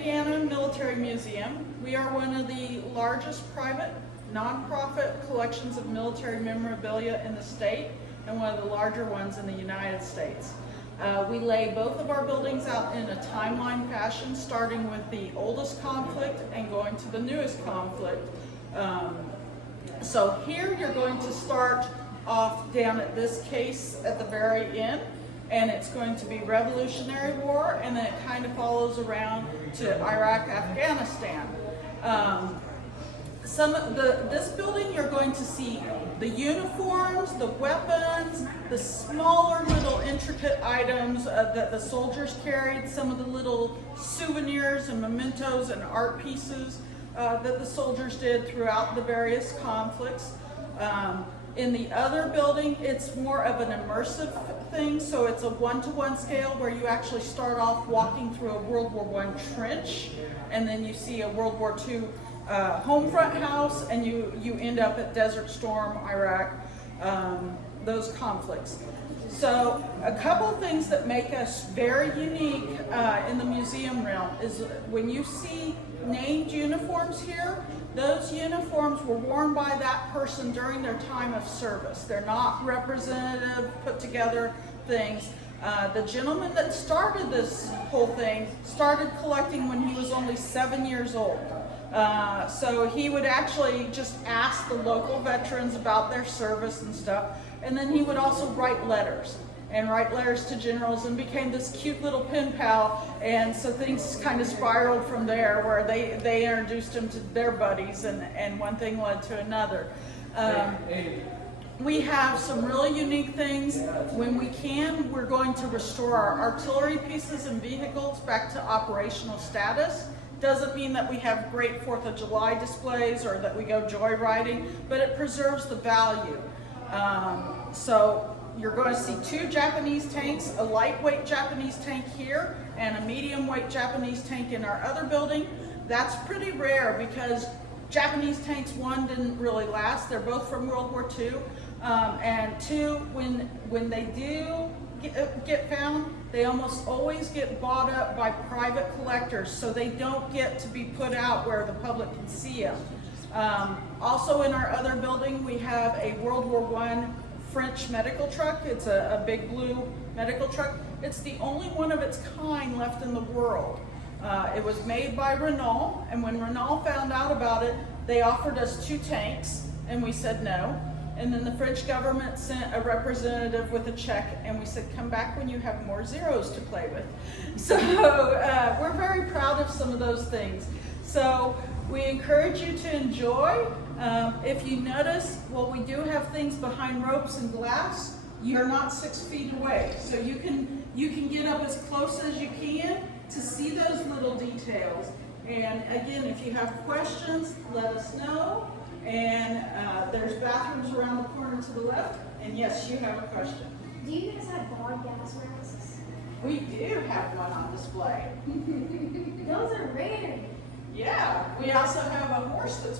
Indiana Military Museum. We are one of the largest private nonprofit collections of military memorabilia in the state and one of the larger ones in the United States. We lay both of our buildings out in a timeline fashion, starting with the oldest conflict and going to the newest conflict. So here you're going to start off down at this case at the very end, and it's going to be Revolutionary War, and then it kind of around to Iraq, Afghanistan. This building you're going to see the uniforms, the weapons, the smaller little intricate items that the soldiers carried, some of the little souvenirs and mementos and art pieces that the soldiers did throughout the various conflicts. In the other building, it's more of an immersive thing, so it's a one-to-one scale where you actually start off walking through a World War I trench, and then you see a World War II home front house, and you end up at Desert Storm, Iraq, those conflicts. So a couple of things that make us very unique in the museum realm is when you see named uniforms here, those uniforms were worn by that person during their time of service. They're not representative, put together things. The gentleman that started this whole thing started collecting when he was only 7 years old. So he would actually just ask the local veterans about their service and stuff, and then he would also write letters to generals, and became this cute little pen pal, and so things kind of spiraled from there, where they introduced him to their buddies, and one thing led to another. We have some really unique things. When we can, we're going to restore our artillery pieces and vehicles back to operational status. Doesn't mean that we have great 4th of July displays or that we go joyriding, but it preserves the value. So you're going to see 2 Japanese tanks, a lightweight Japanese tank here and a medium weight Japanese tank in our other building. That's pretty rare because Japanese tanks, 1, didn't really last. They're both from World War II. And 2, when they do get found, they almost always get bought up by private collectors, so they don't get to be put out where the public can see them. Also in our other building, we have a World War I French medical truck. It's a big blue medical truck. It's the only one of its kind left in the world. It was made by Renault, and when Renault found out about it, they offered us 2 tanks, and we said no. And then the French government sent a representative with a check, and we said, come back when you have more zeros to play with. So we're very proud of some of those things. So we encourage you to enjoy. If you notice, well, we do have things behind ropes and glass. You're not 6 feet away, so you can get up as close as you can to see those little details. And again, if you have questions, let us know. And there's bathrooms around the corner to the left. And yes, you have a question. Do you guys have dog gas masks? We do have one on display. Those are rare. Yeah, we also have a horse that's